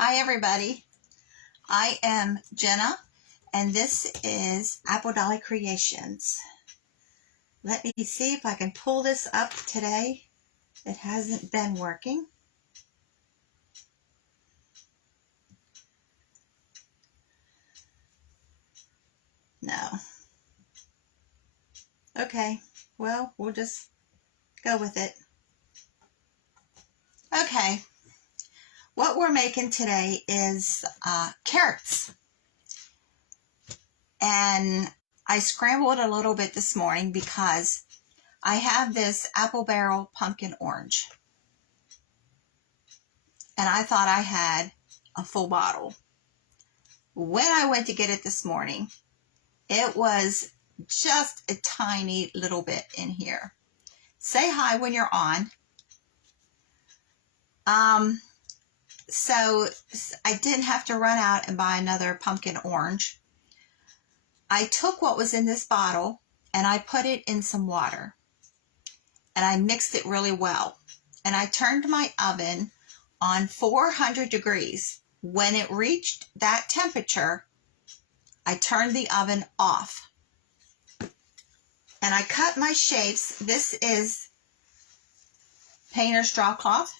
Hi everybody, I am Jenna and this is Apple Dolly Creations. Let me see if I can pull this up today. It hasn't been working. No. Okay, well, we'll just go with it. Okay, what we're making today is carrots. And I scrambled a little bit this morning because I have this apple barrel pumpkin orange. And I thought I had a full bottle. When I went to get it this morning, it was just a tiny little bit in here. Say hi when you're on. So I didn't have to run out and buy another pumpkin orange. I took what was in this bottle and I put it in some water and I mixed it really well. And I turned my oven on 400 degrees. When it reached that temperature, I turned the oven off. And I cut my shapes. This is painter's dropcloth.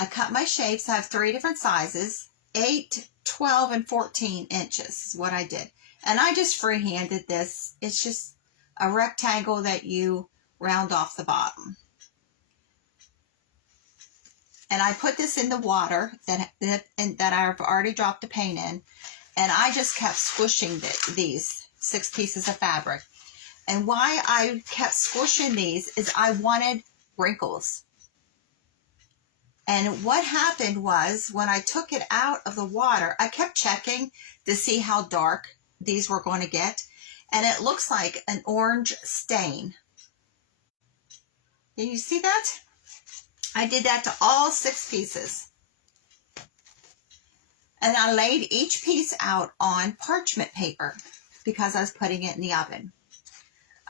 I cut my shapes. I have 3 different sizes, 8, 12, and 14 inches is what I did. And I just freehanded this. It's just a rectangle that you round off the bottom. And I put this in the water that I've already dropped the paint in. And I just kept squishing these 6 pieces of fabric. And why I kept squishing these is I wanted wrinkles. And what happened was when I took it out of the water, I kept checking to see how dark these were going to get. And it looks like an orange stain. Can you see that? I did that to all 6 pieces. And I laid each piece out on parchment paper because I was putting it in the oven.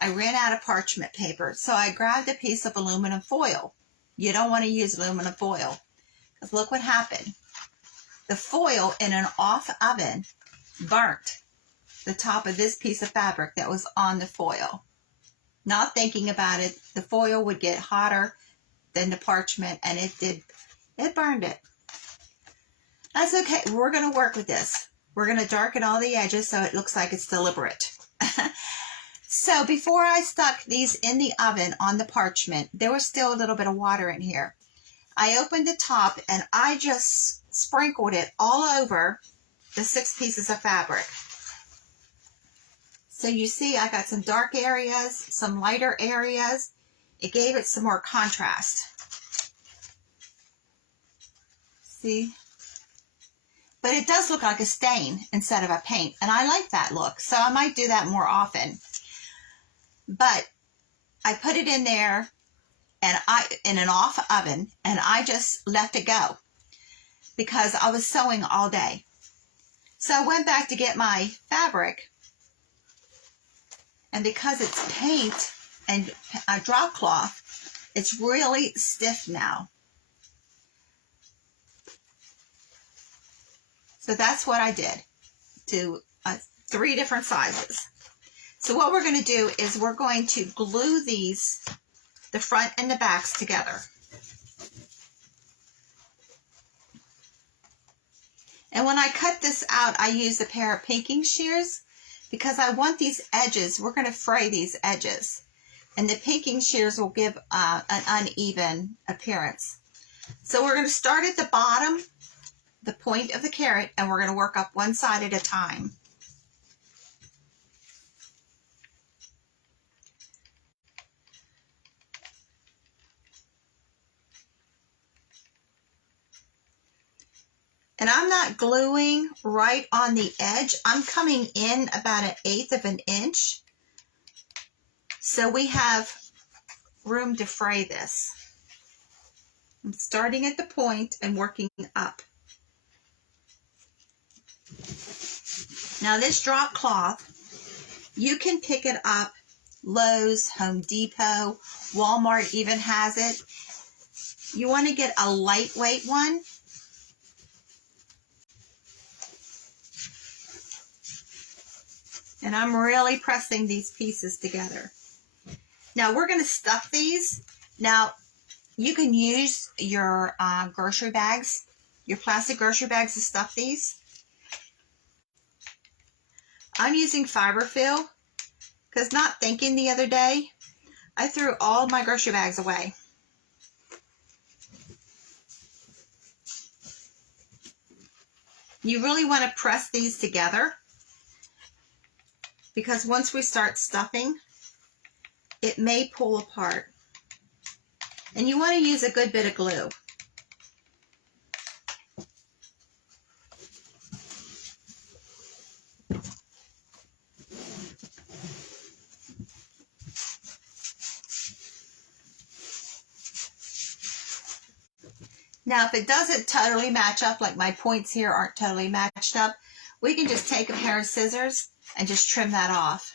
I ran out of parchment paper, so I grabbed a piece of aluminum foil. You don't want to use aluminum foil because look what happened. The foil in an off oven burnt the top of this piece of fabric that was on the foil. Not thinking about it, the foil would get hotter than the parchment, and it burned it. That's okay. We're going to work with this. We're going to darken all the edges so it looks like it's deliberate. So before I stuck these in the oven on the parchment, there was still a little bit of water in here. I opened the top and I just sprinkled it all over the 6 pieces of fabric. So you see I got some dark areas, some lighter areas. It gave it some more contrast. See? But it does look like a stain instead of a paint. And I like that look. So I might do that more often. But I put it in there and in an off oven and I just left it go because I was sewing all day. So I went back to get my fabric, and because it's paint and a drop cloth, it's really stiff now. So that's what I did to 3 different sizes. So what we're going to do is we're going to glue these, the front and the backs together. And when I cut this out, I use a pair of pinking shears because I want these edges, we're going to fray these edges. And the pinking shears will give an uneven appearance. So we're going to start at the bottom, the point of the carrot, and we're going to work up one side at a time. And I'm not gluing right on the edge. I'm coming in about 1/8 of an inch. So we have room to fray this. I'm starting at the point and working up. Now this drop cloth, you can pick it up. Lowe's, Home Depot, Walmart even has it. You want to get a lightweight one And I'm really pressing these pieces together. Now we're going to stuff these. Now you can use your grocery bags, your plastic grocery bags to stuff these. I'm using fiberfill because not thinking the other day, I threw all my grocery bags away. You really want to press these together because once we start stuffing, it may pull apart. And you want to use a good bit of glue. Now, if it doesn't totally match up, like my points here aren't totally matched up, we can just take a pair of scissors and just trim that off.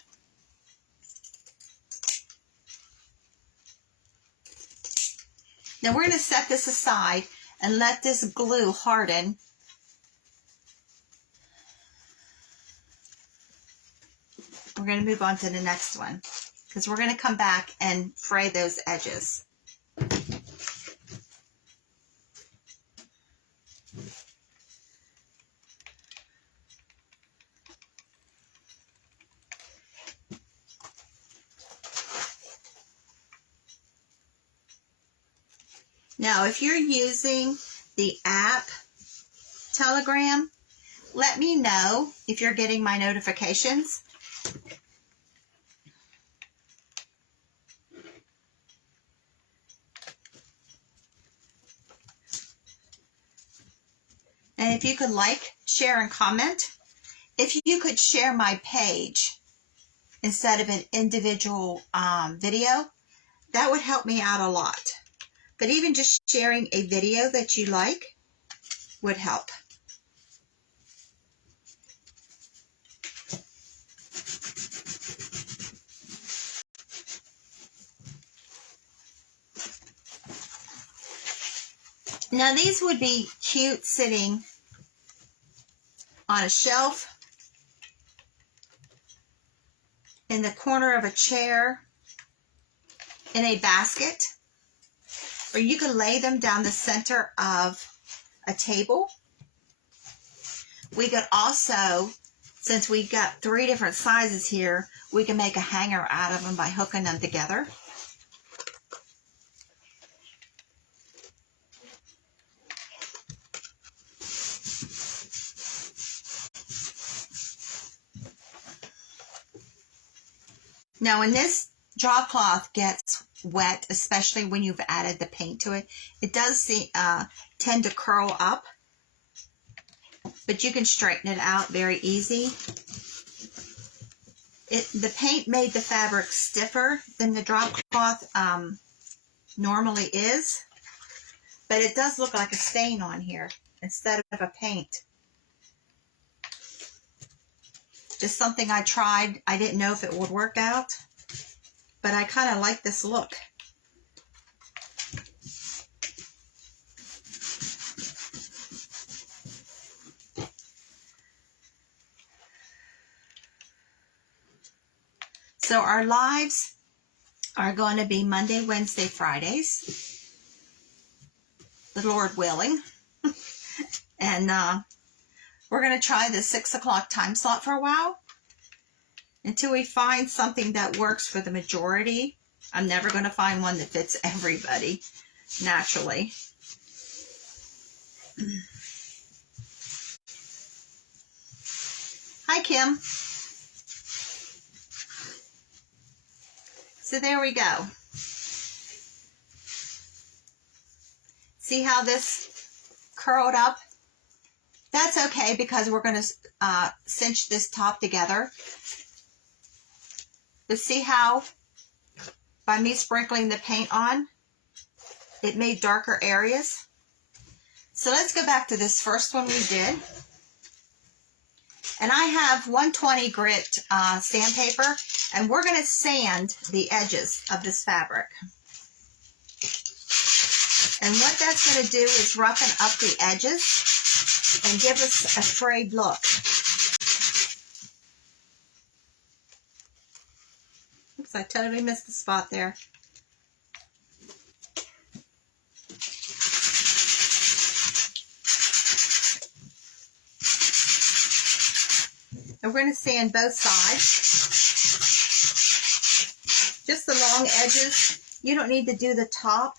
Now, we're going to set this aside and let this glue harden. We're going to move on to the next one because we're going to come back and fray those edges. Now, if you're using the app Telegram, let me know if you're getting my notifications. And if you could like, share, and comment. If you could share my page instead of an individual video, that would help me out a lot. But even just sharing a video that you like would help. Now these would be cute sitting on a shelf, in the corner of a chair, in a basket, or you could lay them down the center of a table. We could also, since we've got 3 different sizes here, we can make a hanger out of them by hooking them together. Now, when this drop cloth gets wet, especially when you've added the paint to it, it does tend to curl up, but you can straighten it out very easy. The paint made the fabric stiffer than the drop cloth normally is, but it does look like a stain on here instead of a paint. Just something I tried. I didn't know if it would work out, but I kind of like this look. So our lives are going to be Monday, Wednesday, Fridays, the Lord willing. And we're going to try the 6 o'clock time slot for a while until we find something that works for the majority. I'm never going to find one that fits everybody, naturally. Hi, Kim. So there we go. See how this curled up? That's okay because we're going to cinch this top together. But see how by me sprinkling the paint on, it made darker areas? So let's go back to this first one we did. And I have 120 grit sandpaper, and we're going to sand the edges of this fabric. And what that's going to do is roughen up the edges and give us a frayed look. because I totally missed the spot there. And we're going to sand both sides. Just the long edges. You don't need to do the top,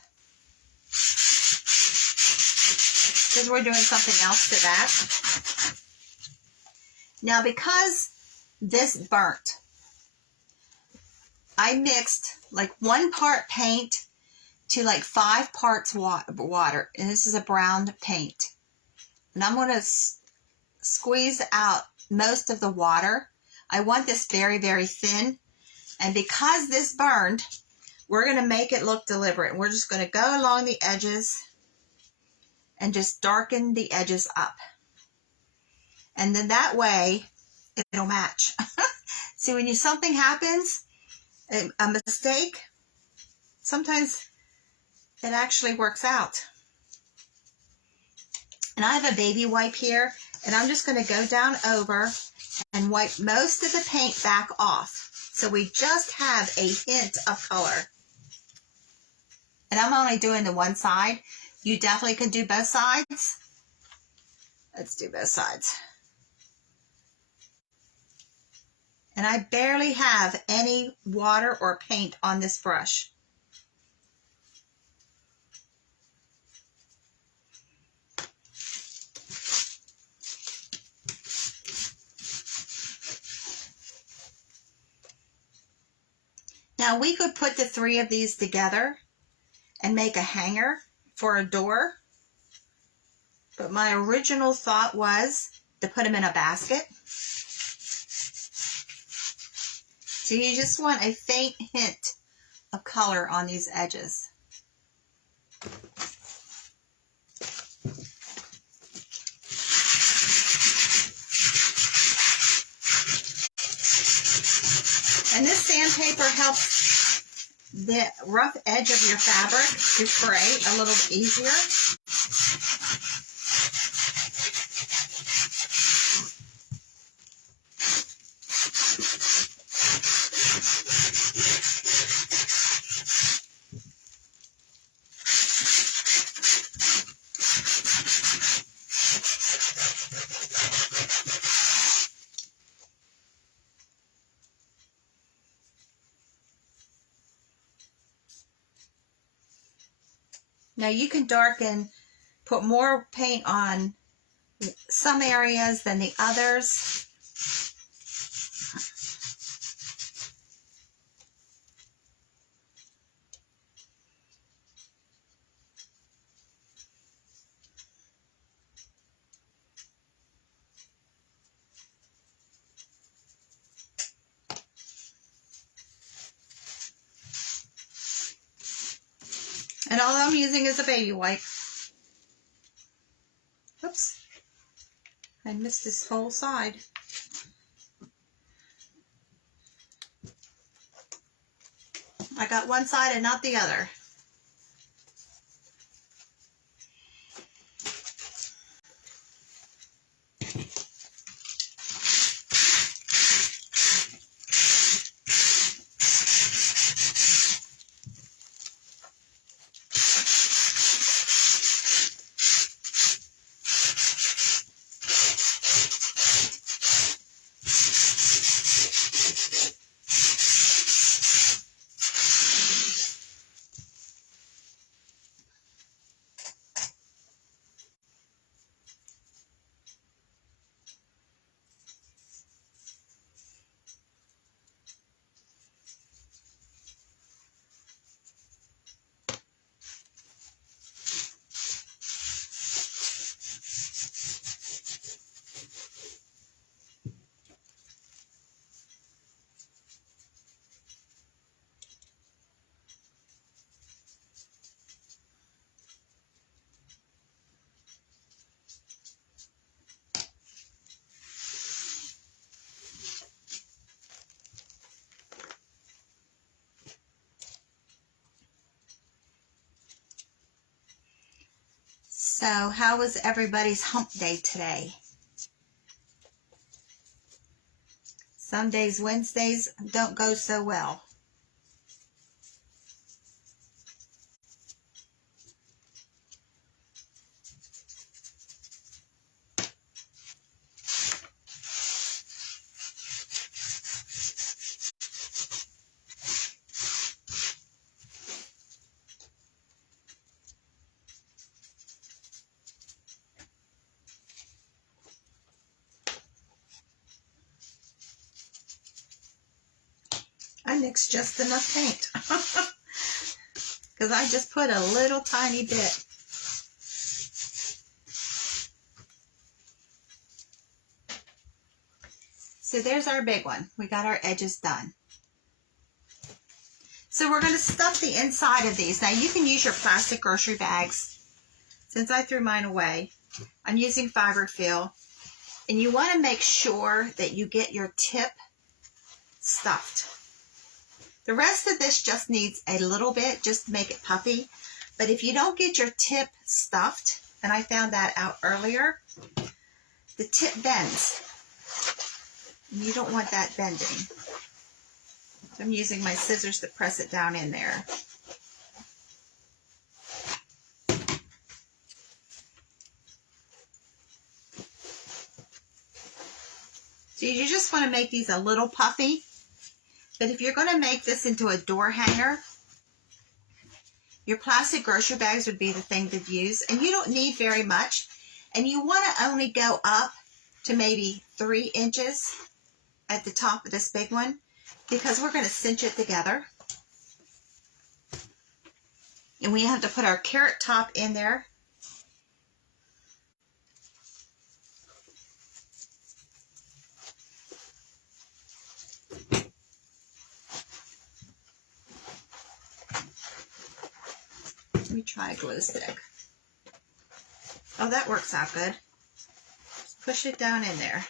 because we're doing something else to that. Now, because this burnt, I mixed like 1 part paint to like 5 parts water. And this is a brown paint. And I'm going to squeeze out most of the water. I want this very, very thin. And because this burned, we're going to make it look deliberate. We're just going to go along the edges and just darken the edges up. And then that way, it'll match. See, when something happens, a mistake, sometimes it actually works out. And I have a baby wipe here, and I'm just going to go down over and wipe most of the paint back off. So we just have a hint of color. And I'm only doing the one side. You definitely can do both sides. Let's do both sides. And I barely have any water or paint on this brush. Now we could put the 3 of these together and make a hanger for a door. But my original thought was to put them in a basket. So you just want a faint hint of color on these edges. And this sandpaper helps the rough edge of your fabric to spray a little easier. Now you can darken, put more paint on some areas than the others. And all I'm using is a baby wipe. Oops. I missed this whole side. I got one side and not the other. So how was everybody's hump day today? Some days, Wednesdays, don't go so well. mix just enough paint. Because I just put a little tiny bit. So there's our big one. We got our edges done. So we're going to stuff the inside of these. Now you can use your plastic grocery bags. Since I threw mine away, I'm using fiberfill. And you want to make sure that you get your tip stuffed. The rest of this just needs a little bit just to make it puffy. But if you don't get your tip stuffed, and I found that out earlier, the tip bends. And you don't want that bending. So I'm using my scissors to press it down in there. So you just want to make these a little puffy. But if you're going to make this into a door hanger, your plastic grocery bags would be the thing to use. And you don't need very much. And you want to only go up to maybe 3 inches at the top of this big one, because we're going to cinch it together. And we have to put our carrot top in there. Let me try a glue stick. Oh, that works out good. Just push it down in there.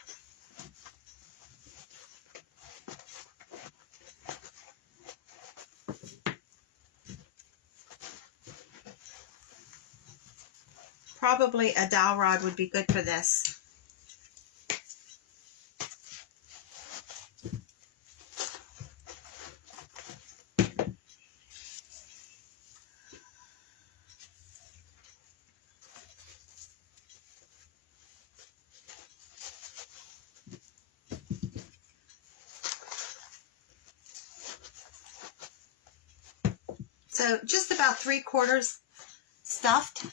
Probably a dowel rod would be good for this. So just about 3/4 stuffed.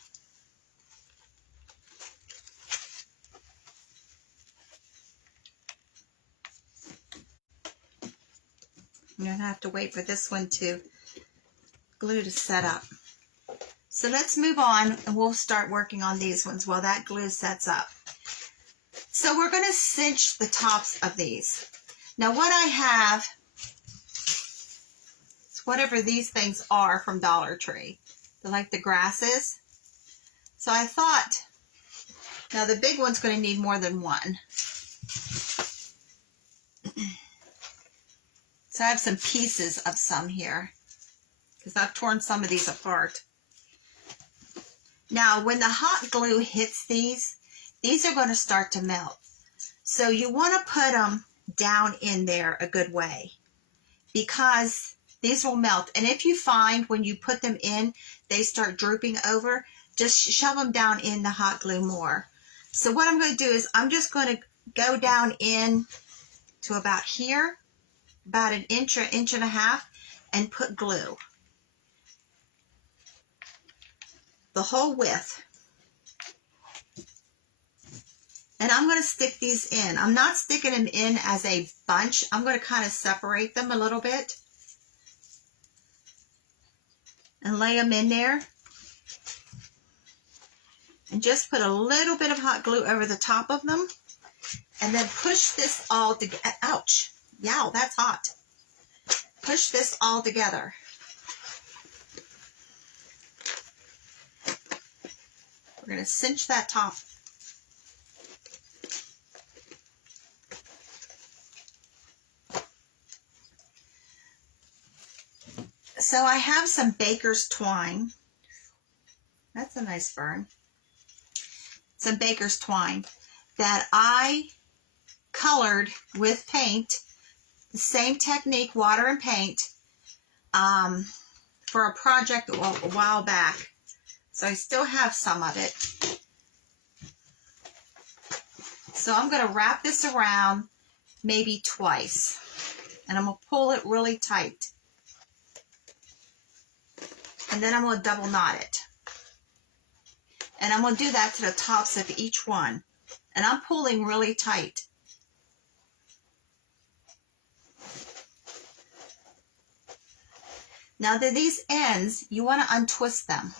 I'm going to have to wait for this one to glue to set up. So let's move on and we'll start working on these ones while that glue sets up. So we're going to cinch the tops of these. Now what I have is whatever these things are from Dollar Tree. They're like the grasses. So I thought, now the big one's going to need more than one. So I have some pieces of some here because I've torn some of these apart. Now, when the hot glue hits these are going to start to melt. So you want to put them down in there a good way because these will melt. And if you find when you put them in, they start drooping over, just shove them down in the hot glue more. So what I'm going to do is I'm just going to go down in to about here, about an inch or inch and a half, and put glue. The whole width. And I'm going to stick these in. I'm not sticking them in as a bunch. I'm going to kind of separate them a little bit and lay them in there. And just put a little bit of hot glue over the top of them. And then push this all together. Ouch. Yow, that's hot. Push this all together. We're going to cinch that top. So I have some baker's twine. That's a nice burn. Some baker's twine that I colored with paint. The same technique, water and paint, for a project a while back. So I still have some of it. So I'm going to wrap this around maybe twice. And I'm going to pull it really tight. And then I'm going to double knot it. And I'm going to do that to the tops of each one. And I'm pulling really tight. Now these ends, you want to untwist them.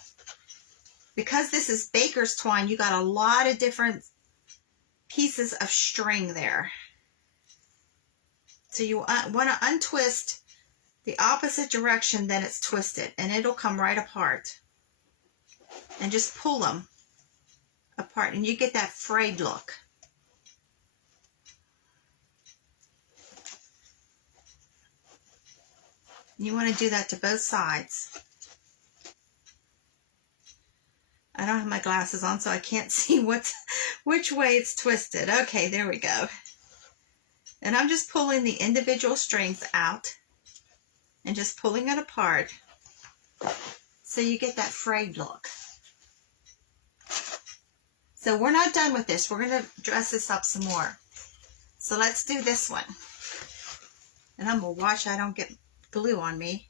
Because this is baker's twine, you got a lot of different pieces of string there. So you want to untwist the opposite direction than it's twisted, and it'll come right apart. And just pull them apart, and you get that frayed look. You want to do that to both sides. I don't have my glasses on, so I can't see which way it's twisted. Okay, there we go. And I'm just pulling the individual strings out and just pulling it apart so you get that frayed look. So we're not done with this. We're going to dress this up some more. So let's do this one. And I'm going to watch I don't get glue on me.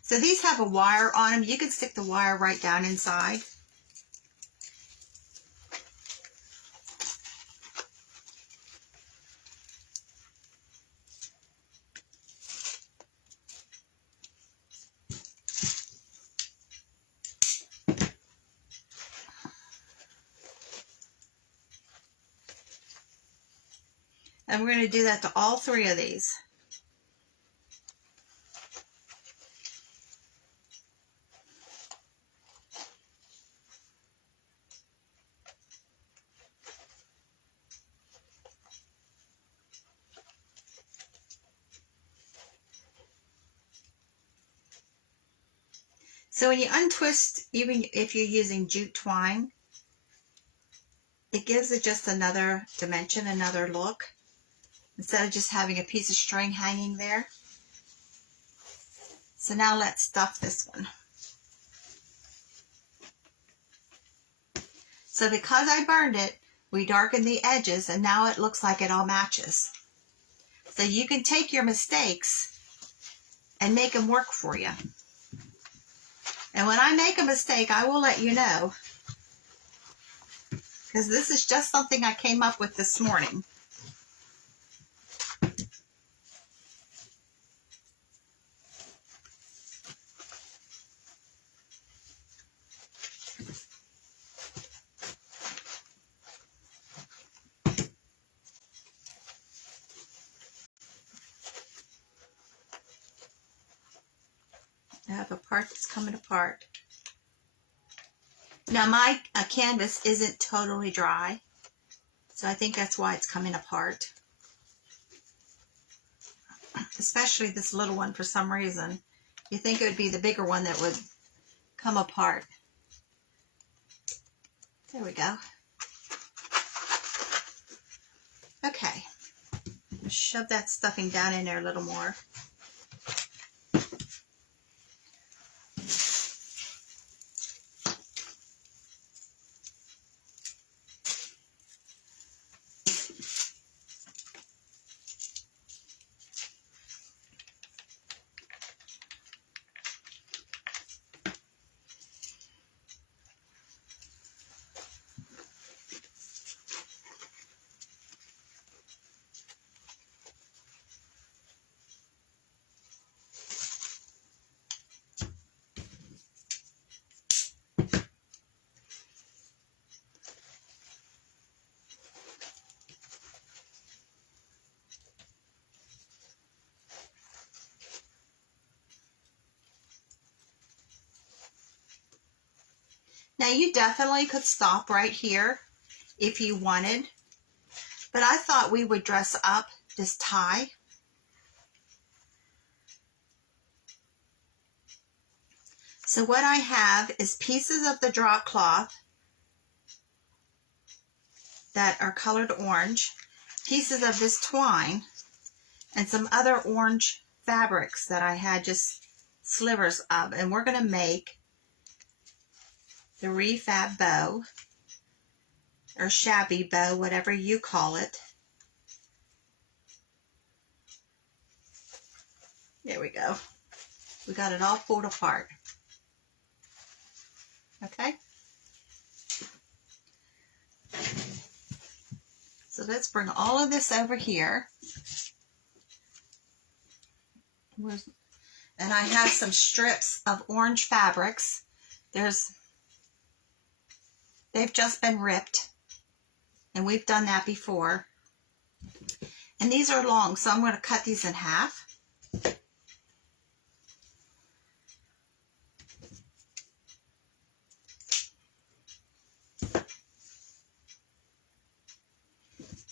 So these have a wire on them. You can stick the wire right down inside. And we're going to do that to all three of these. So when you untwist, even if you're using jute twine, it gives it just another dimension, another look, instead of just having a piece of string hanging there. So now let's stuff this one. So because I burned it, we darkened the edges, and now it looks like it all matches. So you can take your mistakes and make them work for you. And when I make a mistake, I will let you know, because this is just something I came up with this morning. I have a part that's coming apart. Now my canvas isn't totally dry, so I think that's why it's coming apart. Especially this little one for some reason. You think it would be the bigger one that would come apart. There we go. Okay. Shove that stuffing down in there a little more. Now you definitely could stop right here if you wanted, but I thought we would dress up this tie. So what I have is pieces of the drop cloth that are colored orange, pieces of this twine, and some other orange fabrics that I had just slivers of, and we're going to make the refab bow, or shabby bow, whatever you call it. There we go. We got it all pulled apart. Okay? So let's bring all of this over here. And I have some strips of orange fabrics. They've just been ripped, and we've done that before. And these are long, so I'm going to cut these in half.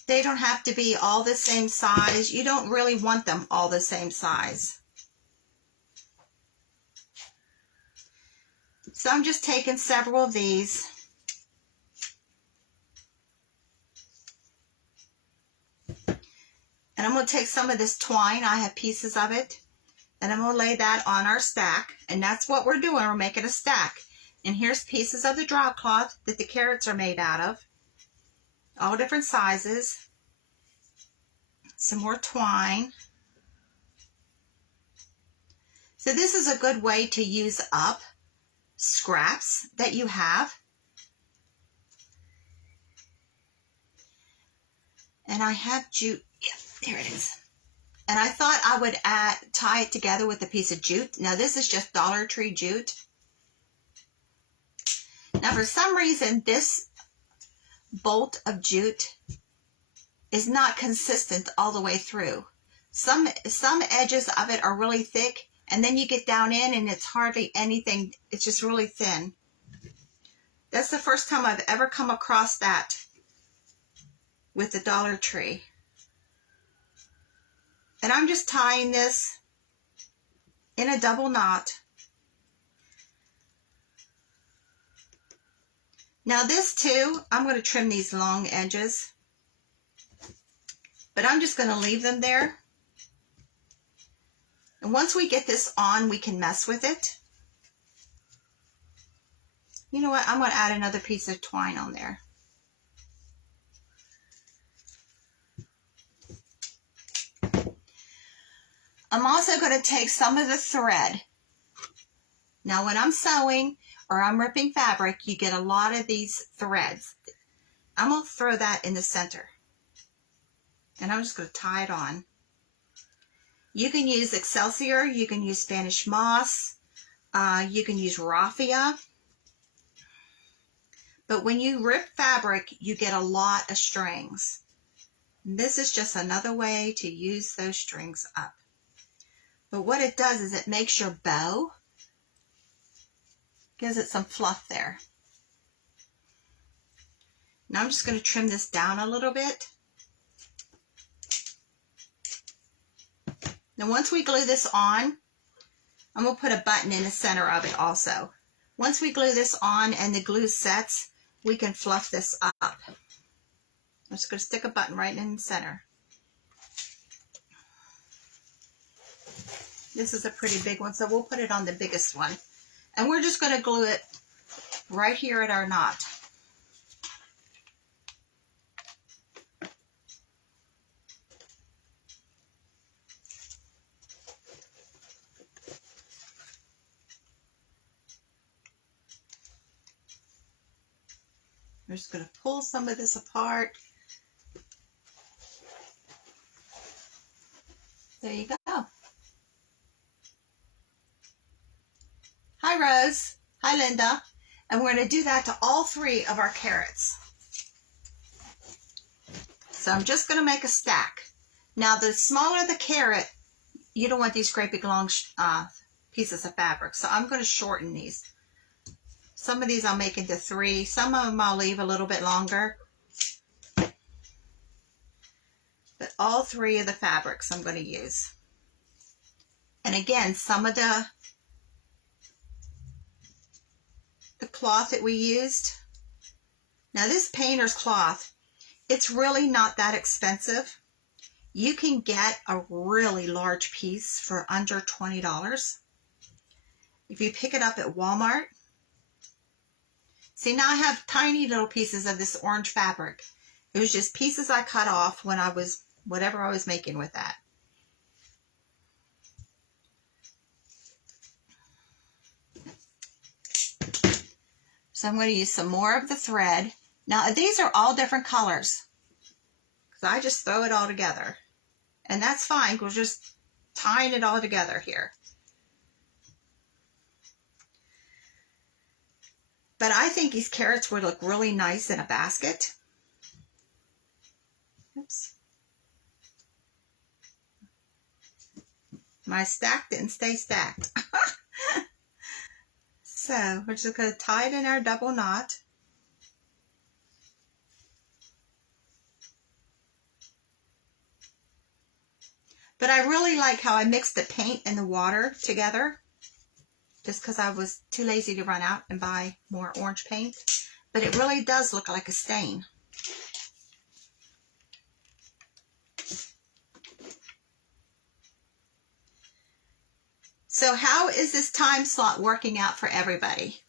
They don't have to be all the same size. You don't really want them all the same size. So I'm just taking several of these. And I'm going to take some of this twine. I have pieces of it. And I'm going to lay that on our stack. And that's what we're doing. We're making a stack. And here's pieces of the drop cloth that the carrots are made out of. All different sizes. Some more twine. So this is a good way to use up scraps that you have. And I have jute. Yeah, there it is. And I thought I would tie it together with a piece of jute. Now this is just Dollar Tree jute. Now for some reason this bolt of jute is not consistent all the way through. Some edges of it are really thick, and then you get down in and it's hardly anything. It's just really thin. That's the first time I've ever come across that with the Dollar Tree. And I'm just tying this in a double knot. Now this too, I'm going to trim these long edges. But I'm just going to leave them there. And once we get this on, we can mess with it. You know what? I'm going to add another piece of twine on there. I'm also going to take some of the thread. Now when I'm sewing or I'm ripping fabric, you get a lot of these threads. I'm going to throw that in the center. And I'm just going to tie it on. You can use Excelsior, you can use Spanish moss, you can use raffia. But when you rip fabric, you get a lot of strings. And this is just another way to use those strings up. But what it does is it makes your bow, gives it some fluff there. Now I'm just going to trim this down a little bit. Now once we glue this on, I'm going to put a button in the center of it also. Once we glue this on and the glue sets, we can fluff this up. I'm just going to stick a button right in the center. This is a pretty big one, so we'll put it on the biggest one. And we're just going to glue it right here at our knot. We're just going to pull some of this apart. There you go. Hi, Rose. Hi, Linda. And we're going to do that to all three of our carrots. So I'm just going to make a stack. Now, the smaller the carrot, you don't want these great big long pieces of fabric. So I'm going to shorten these. Some of these I'll make into 3. Some of them I'll leave a little bit longer. But all 3 of the fabrics I'm going to use. And again, some of the cloth that we used. Now this painter's cloth, it's really not that expensive. You can get a really large piece for under $20. If you pick it up at Walmart. See, now I have tiny little pieces of this orange fabric. It was just pieces I cut off when I was, whatever I was making with that. So I'm going to use some more of the thread. Now these are all different colors, because I just throw it all together. And that's fine, we're just tying it all together here. But I think these carrots would look really nice in a basket. Oops. My stack didn't stay stacked. So we're just going to tie it in our double knot. But I really like how I mixed the paint and the water together, just because I was too lazy to run out and buy more orange paint. But it really does look like a stain. So how is this time slot working out for everybody?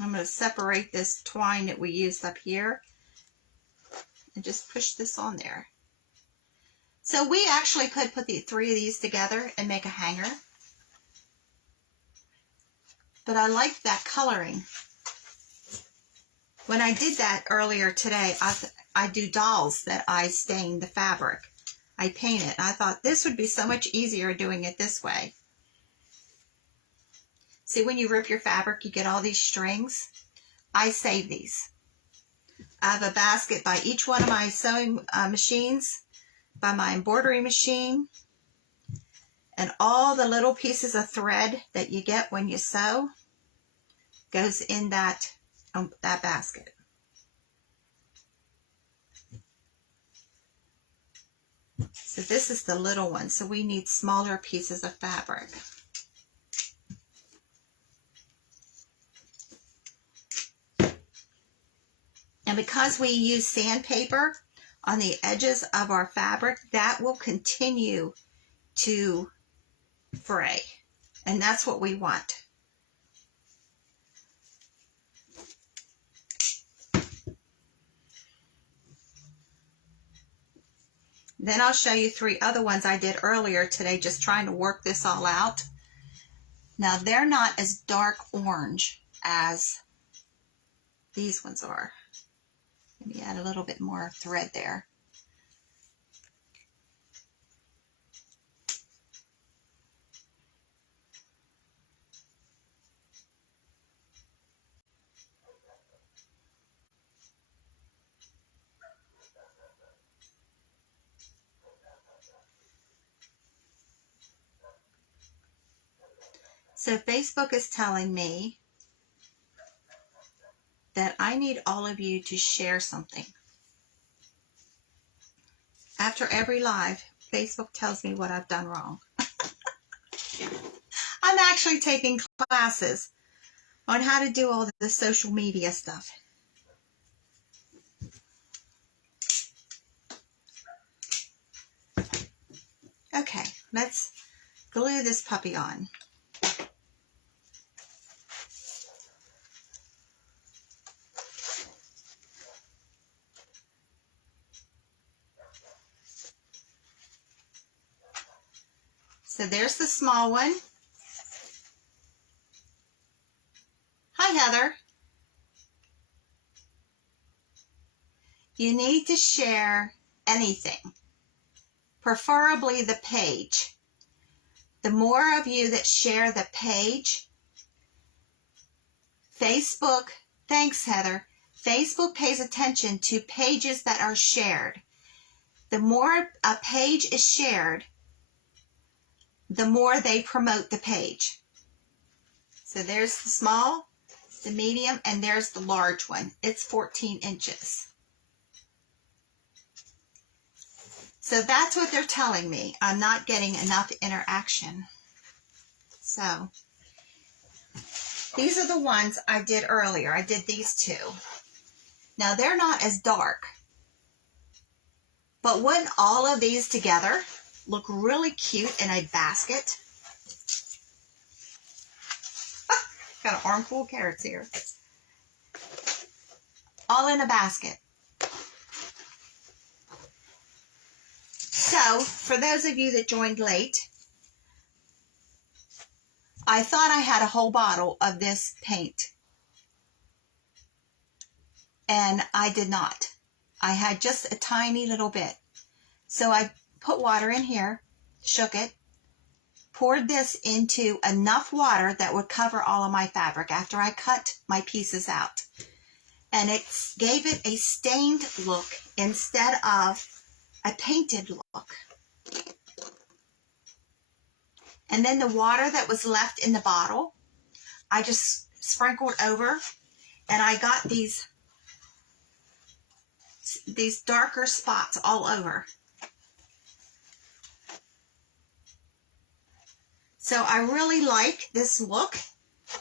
I'm going to separate this twine that we used up here and just push this on there. So we actually could put the 3 of these together and make a hanger. But I like that coloring. When I did that earlier today, I do dolls that I stain the fabric. I paint it. I thought this would be so much easier doing it this way. See, when you rip your fabric, you get all these strings. I save these. I have a basket by each one of my sewing machines, by my embroidery machine, and all the little pieces of thread that you get when you sew goes in that basket. So this is the little one, so we need smaller pieces of fabric. And because we use sandpaper on the edges of our fabric, that will continue to fray. And that's what we want. Then I'll show you 3 other ones I did earlier today, just trying to work this all out. Now they're not as dark orange as these ones are. Maybe add a little bit more thread there. So Facebook is telling me that I need all of you to share something. After every live, Facebook tells me what I've done wrong. I'm actually taking classes on how to do all the social media stuff. Okay, let's glue this puppy on. So there's the small one. Hi, Heather. You need to share anything, preferably the page. The more of you that share the page, Facebook, thanks, Heather. Facebook pays attention to pages that are shared. The more a page is shared, the more they promote the page. So there's the small, the medium, and there's the large one. It's 14 inches. So that's what they're telling me. I'm not getting enough interaction. So these are the ones I did earlier. I did these 2. Now they're not as dark, but wouldn't all of these together look really cute in a basket? Got an armful of carrots here. All in a basket. So, So, for those of you that joined late, I thought I had a whole bottle of this paint. And I did not. I had just a tiny little bit. So I put water in here, shook it, poured this into enough water that would cover all of my fabric after I cut my pieces out. And it gave it a stained look instead of a painted look. And then the water that was left in the bottle, I just sprinkled over, and I got these darker spots all over. So I really like this look,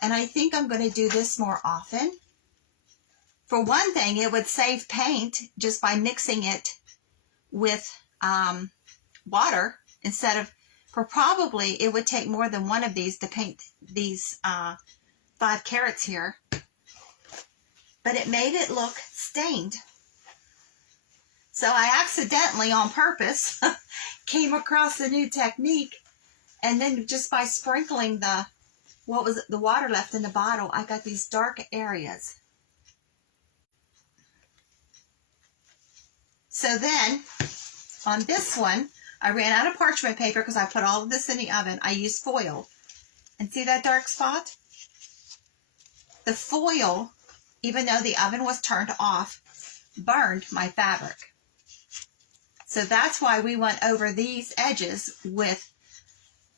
and I think I'm going to do this more often. For one thing, it would save paint just by mixing it with water instead of, probably it would take more than one of these to paint these 5 carats here. But it made it look stained. So I accidentally, on purpose, came across a new technique, and then just by sprinkling the water left in the bottle, I got these dark areas. So then, on this one, I ran out of parchment paper because I put all of this in the oven. I used foil. And see that dark spot? The foil, even though the oven was turned off, burned my fabric. So that's why we went over these edges with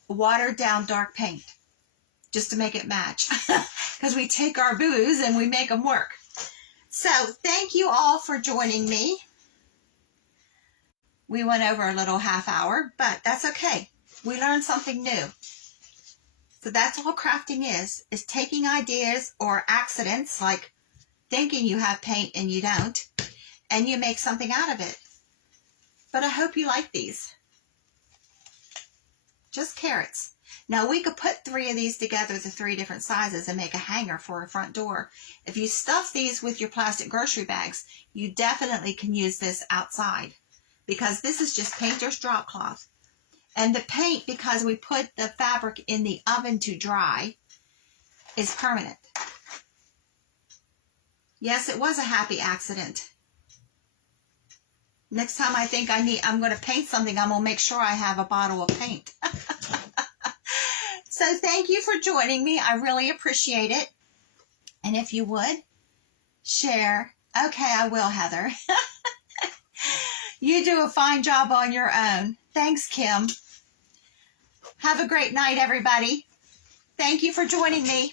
watered down dark paint, just to make it match. Because we take our boo-boos and we make them work. So thank you all for joining me. We went over a little half hour, but that's okay. We learned something new. So that's all crafting is taking ideas or accidents, like thinking you have paint and you don't, and you make something out of it. But I hope you like these. Just carrots. Now we could put 3 of these together, the 3 different sizes, and make a hanger for a front door. If you stuff these with your plastic grocery bags, you definitely can use this outside, because this is just painter's drop cloth. And the paint, because we put the fabric in the oven to dry, is permanent. Yes, it was a happy accident. Next time I think I'm going to paint something, I'm going to make sure I have a bottle of paint. So thank you for joining me. I really appreciate it. And if you would, share. Okay, I will, Heather. You do a fine job on your own. Thanks, Kim. Have a great night, everybody. Thank you for joining me.